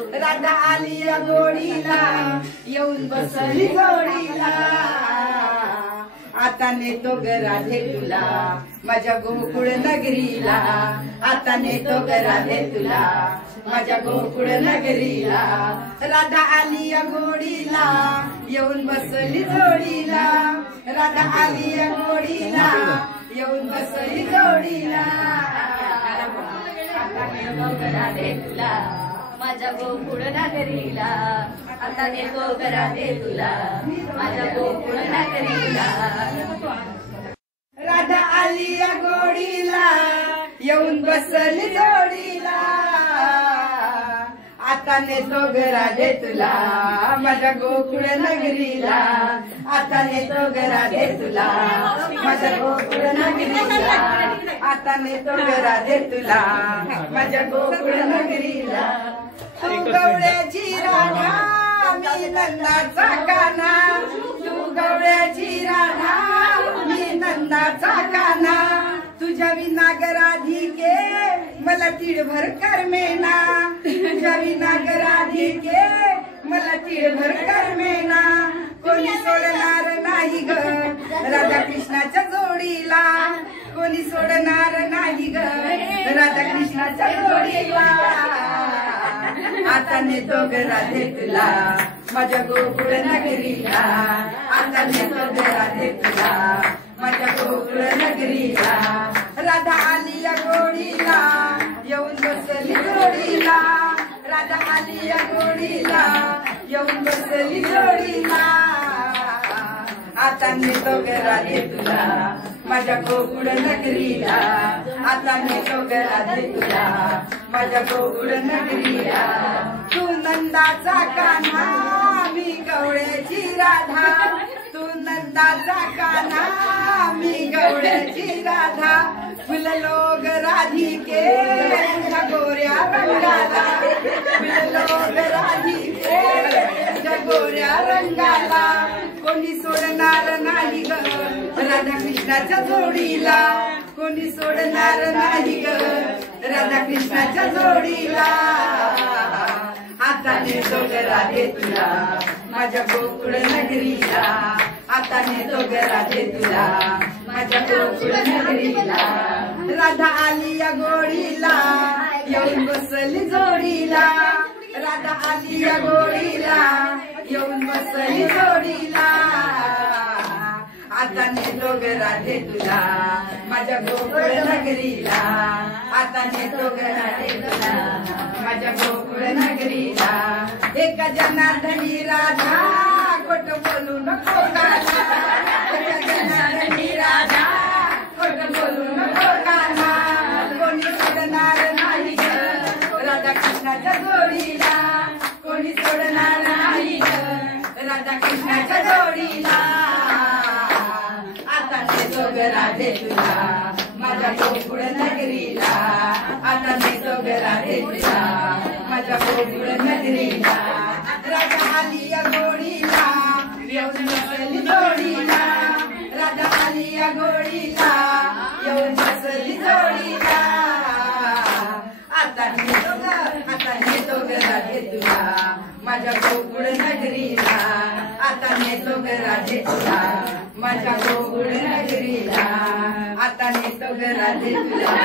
राधा आली या गोडीला येऊन बसली जोडीला आता नेतो ग राधे तुला माझ्या गोकुळ नगरीला आता नेतो ग राधे तुला माझ्या गोकुळ नगरीला राधा आली या गोडीला येऊन बसली जोडीला राधा आली या गोडीला येऊन बसली जोडीला आता नेतो ग राधे तुला माझ्या गोकुळ नगरीला आता नेतो ग राधे तुला माझ्या गोकुळ नगरीला राधा आली या गोडीला येऊन बसली जोडीला आता नेतो ग राधे तुला माझ्या गोकुळ नगरीला आता नेतो ग राधे तुला माझ्या गोकुळ नगरीला आता नेतो ग राधे तुला माझ्या गोकुळ नगरीला तू गवळ्याची राधा मी नंदाचा काना तू गवळ्याची राधा मी नंदाचा काना तुझ्या विना ग राधिके मला तीळभर करमेना तुझ्या विना ग राधिके मला तीळभर करमेना कोणी सोडणार नाही ग राधा कृष्णाच्या जोडीला कोणी सोडणार नाही ग राधा कृष्णाच्या जोडीला आता नेतो ग राधे तुला माझ्या गोकुळ नगरीला आता नेतो ग राधे तुला माझ्या गोकुळ नगरीला राधा आली या गोडीला येऊन बसली जोडीला राधा आली या गोडीला येऊन बसली जोडीला आता नेतो ग राधे तुला माझ्या गोकुळ नगरीला आता नेतो ग राधे तुला माझ्या गोकुळ नगरीला तू नंदाचा कान्हा मी गवळ्याची राधा तू नंदाचा कान्हा मी गवळ्याची राधा फुललो ग राधिके तुझ्या गोऱ्या रंगाला फुललो ग राधिके तुझ्या गोऱ्या रंगाला कोणी सोडणार नाही ग राधा कृष्णाच्या जोडीला कोणी सोडणार नाही ग राधा कृष्णाच्या जोडीला आता नेतो ग राधे तुला माझ्या गोकुळ नगरीला आता नेतो ग राधे तुला माझ्या गोकुळ नगरीला राधा आली या गोडीला येऊन बसली जोडीला राधा आली या गोडीला येऊन बसली जोडीला आता नेतो ग राधे तुला माझ्या गोकुळ नगरीला आता नेतो ग राधे तुला माझ्या गोकुळ नगरीला एका जनार्दनी राधा खोट बोलू नको काना एका जनार्दनी राधा खोट बोलू नको काना कोणी सोडणार नाही ग राधा कृष्णाच्या जोडीला कोणी सोडणार नाही ग राधा कृष्णाच्या जोडीला आता नेतो ग राधे तुला माझ्या गोकुळ नगरीला आता नेतो ग राधे तुला माझ्या गोकुळ नगरीला राधा आली या गोडीला येऊन बसली जोडीला राधा आली या गोडीला येऊन बसली जोडीला आता नेतो ग राधे तुला माझ्या गोकुळ नगरीला आता नेतो ग राधे तुला माझ्या गोकुळ नगरीला आता नेतो ग राधे तुला